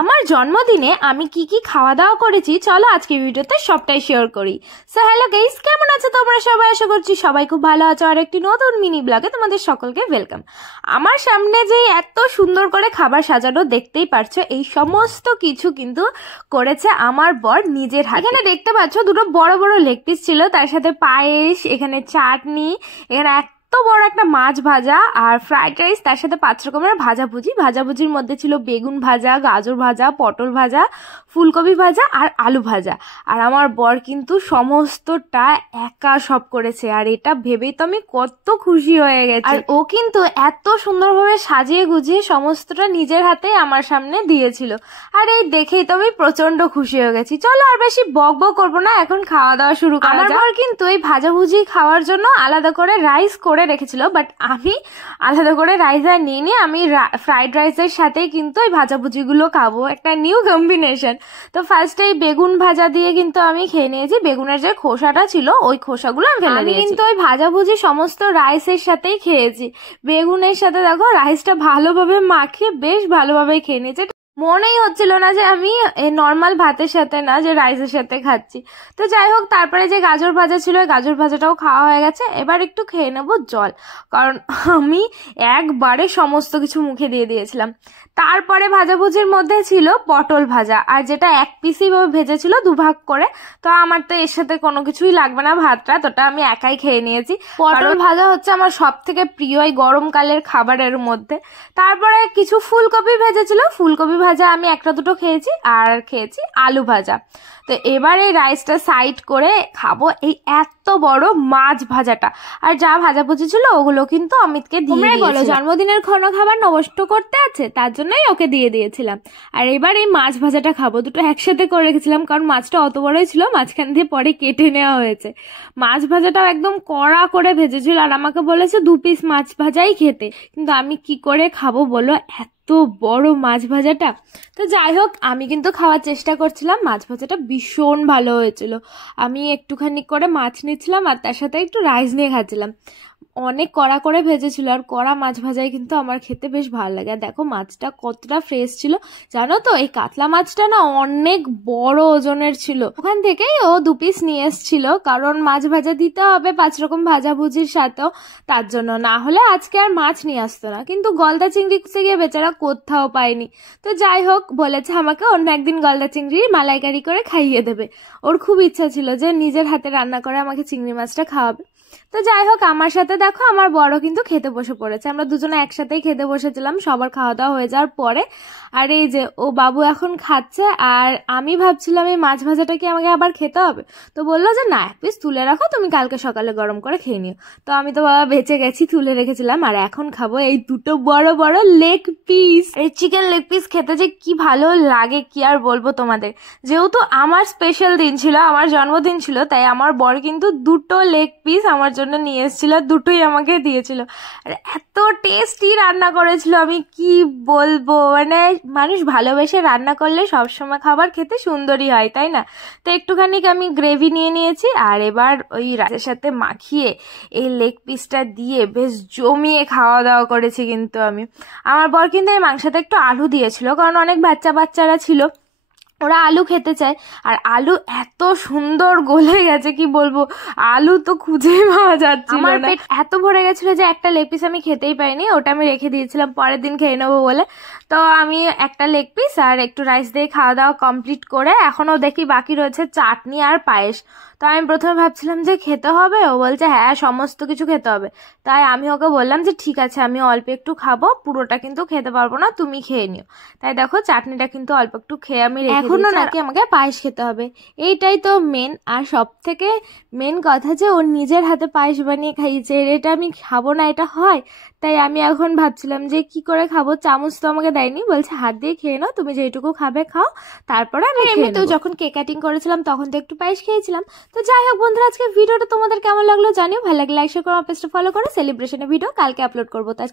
আমার জন্মদিনে আমি কি কি খাওয়া দাওয়া করেছি চলো আজকে ভিডিওতে সবটাই শেয়ার করি। সো হ্যালো গাইস, কেমন আছো তোমরা সবাই? আশা করছি সবাই খুব ভালো আছো। আর একটি নতুন মিনি ব্লগে তোমাদের সকলকে ওয়েলকাম। আমার সামনে যে এত সুন্দর করে খাবার সাজানো দেখতেই পারছো, এই সমস্ত কিছু কিন্তু করেছে আমার বর নিজের হাতে। এখানে দেখতে পাচ্ছ দুটো বড় বড় লেগ পিস ছিল, তার সাথে পায়েস, এখানে চাটনি, এখানে বড় একটা মাছ ভাজা আর ফ্রাইড রাইস, তার সাথে 5 রকমের ভাজাভুজির মধ্যে ছিল বেগুন ভাজা, গাজর ভাজা, পটল ভাজা, ফুলকপি ভাজা আর আলু ভাজা। আর আমার বর কিন্তু সমস্তটা একা সব করেছে, আর এটা ভেবেই তো আমি কত খুশি হয়ে গেছি। আর ও কিন্তু এত সুন্দরভাবে সাজিয়ে গুজিয়ে সমস্তটা নিজের হাতে আমার সামনে দিয়েছিল, আর এই দেখেই তো আমি প্রচন্ড খুশি হয়ে গেছি। চলো আর বেশি বক বক করবো না, এখন খাওয়া দাওয়া শুরু করা যাক। আমার বর কিন্তু এই ভাজাভুজি খাওয়ার জন্য আলাদা করে রাইস করে রেখেছিল, বাট আমি আলাদা করে রাইস আর নিয়ে নিয়ে আমি ফ্রাইড রাইসের সাথে কিন্তু এই ভাজাভুজিগুলো খাবো, একটা নিউ কম্বিনেশন। তো ফার্স্টে এই বেগুন ভাজা দিয়ে কিন্তু আমি খেয়ে নিয়েছি। বেগুনের যে খোসাটা ছিল ওই খোসাগুলো আমি ফেলে দিয়েছি। কিন্তু ওই ভাজাভুজি সমস্ত রাইসের সাথেই খেয়েছি। বেগুনের সাথে দেখো রাইসটা ভালোভাবে মাখিয়ে বেশ ভালোভাবে খেয়ে নিয়েছি। মনেই হচ্ছিল না যে আমি নর্মাল ভাতের সাথে না, যে রাইসের সাথে খাচ্ছি। তো যাই হোক, তারপরে যে গাজর ভাজা ছিল গাজর ভাজাটাও খাওয়া হয়ে গেছে। এবার একটু খেয়ে নেবো জল, কারণ আমি একবারে সমস্ত কিছু মুখে দিয়ে দিয়েছিলাম। তারপরে ভাজাভুজির মধ্যে ছিল পটল ভাজা, আর যেটা এক পিসই ভেজেছিল দুভাগ করে। তো আমার তো এর সাথে কোনো কিছুই লাগবে না ভাতটা, তোটা আমি একাই খেয়ে নিয়েছি। পটল ভাজা হচ্ছে আমার সব থেকে প্রিয় এই গরমকালের খাবারের মধ্যে। তারপরে কিছু ফুলকপি ভেজেছিল, ফুলকপি ভাজা আমি একটা দুটো খেয়েছি, আর খেয়েছি আলু ভাজা। তো এবার এই রাইসটা সাইড করে খাবো এই এত বড় মাছ ভাজাটা। আর যা ভাজাভুজি ছিল ওগুলো কিন্তু অমিতকে দিয়ে বলো জন্মদিনের ঘন খাবার নষ্ট করতে আছে, তার জন্যই ওকে দিয়ে দিয়েছিলাম। আর এবার এই মাছ ভাজাটা খাবো, দুটো একসাথে করে রেখেছিলাম কারণ মাছটা অত বড়ই ছিল, মাঝখান দিয়ে পরে কেটে নেওয়া হয়েছে। মাছ ভাজাটাও একদম কড়া করে ভেজেছিল, আর আমাকে বলেছে 2 পিস মাছ ভাজাই খেতে, কিন্তু আমি কি করে খাবো বলো এত বড় মাছ ভাজাটা। তো যাই হোক, আমি কিন্তু খাওয়ার চেষ্টা করছিলাম। মাছ ভাজাটা ভীষণ ভালো হয়েছিল। আমি একটুখানি করে মাছ নিচ্ছিলাম আর তার সাথে একটু রাইস নিয়ে খাচ্ছিলাম। অনেক কড়া করে ভেজেছিল, আর কড়া মাছ ভাজাই কিন্তু আমার খেতে বেশ ভালো লাগে। আর দেখো মাছটা কতটা ফ্রেশ ছিল, জানো তো এই কাতলা মাছটা না অনেক বড় ওজনের ছিল। ওখান থেকেই ও 2 পিস নিয়ে এসেছিল, কারণ মাছ ভাজা দিতে হবে 5 রকম ভাজাভুজির সাথেও, তার জন্য। না হলে আজকে আর মাছ নিয়ে আসতো না। কিন্তু গলদা চিংড়ি গিয়ে বেচারা কোথাও পায়নি। তো যাই হোক, বলেছে আমাকে অন্য একদিন গলদা চিংড়ি মালাইকারি করে খাইয়ে দেবে। ওর খুব ইচ্ছা ছিল যে নিজের হাতে রান্না করে আমাকে চিংড়ি মাছটা খাওয়াবে। তো যাই হোক, আমার সাথে দেখো আমার বড় কিন্তু খেতে বসে পড়েছে। আমরা দুজনে একসাথেই খেতে বসেছিলাম সবার খাওয়া দাওয়া হয়ে যাওয়ার পরে। আর এই যে ও বাবু এখন খাচ্ছে, আর আমি ভাবছিলাম এই মাছ ভাজাটা কি আমাকে আবার খেতে হবে। তো বললো যে না, 1 পিস তুলে রাখো, তুমি কালকে সকালে গরম করে খেয়ে নিও। তো আমি তো বাবা বেঁচে গেছি, তুলে রেখেছিলাম। আর এখন খাবো এই দুটো বড় বড় লেগ পিস। এই চিকেন লেগ পিস খেতে যে কি ভালো লাগে কি আর বলবো তোমাদের। যেহেতু আমার স্পেশাল দিন ছিল, আমার জন্মদিন ছিল, তাই আমার বর কিন্তু 2টো লেগ পিস আমার জন্য নিয়ে এসেছিল, দুটোই আমাকে দিয়েছিল। আর এত টেস্টি রান্না করেছিল, আমি কি বলবো। মানে মানুষ ভালোবেসে রান্না করলে সবসময় খাবার খেতে সুন্দরই হয়, তাই না? তো একটুখানি আমি গ্রেভি নিয়ে নিয়েছি, আর এবার ওই রাইসের সাথে মাখিয়ে এই লেগ পিসটা দিয়ে বেশ জমিয়ে খাওয়া দাওয়া করেছি। কিন্তু আমার বর কিন্তু এই মাংসতে একটু আলু দিয়েছিল, কারণ অনেক বাচ্চারা ছিল, ওরা আলু খেতে চায়। আর আলু এত সুন্দর গলে গেছে কি বলবো, আলু তো খুঁজেই পাওয়া যাচ্ছিল না। আমার পেট এত ভরে গেছিল যে একটা লেগ পিস আমি খেতেই পাইনি, ওটা আমি রেখে দিয়েছিলাম পরের দিন খেয়ে নেবো বলে। তো আমি একটা লেগ পিস আর একটু রাইস দিয়ে খাওয়া দাওয়া কমপ্লিট করে এখনো দেখি বাকি রয়েছে চাটনি আর পায়েস। তো আমি প্রথমে ভাবছিলাম যে খেতে হবে, ও বলছে হ্যাঁ সমস্ত কিছু খেতে হবে। তাই আমি ওকে বললাম যে ঠিক আছে, আমি অল্প একটু খাবো, পুরোটা কিন্তু খেতে পারবো না, তুমি খেয়ে নিও। তাই দেখো চাটনিটা কিন্তু অল্প একটু খেয়ে আমি এখনো নাকি আমাকে পায়েস খেতে হবে। এইটাই তো মেন। আর সব থেকে মেন কথা যে ওর নিজের হাতে পায়েস বানিয়ে খাইয়েছে, এটা আমি খাবো না, এটা হয়? তাই আমি এখন ভাবছিলাম যে কি করে খাবো। চামচ তো আমাকে দেয়নি, বলছে হাত দিয়ে খেয়ে নাও, তুমি যেটুকু খাবে খাও। তারপরে আমি এমনিতেও যখন কেক কাটিং করেছিলাম তখন তো একটু পায়েস খেয়েছিলাম। তো যাই হোক বন্ধুরা, আজকে ভিডিওটা তোমাদের কেমন লাগলো জানিও। ভালো লাগলে লাইক শেয়ার করো, পেজটা ফলো করো। সেলিব্রেশনের ভিডিও কালকে আপলোড করবো। তো আজকে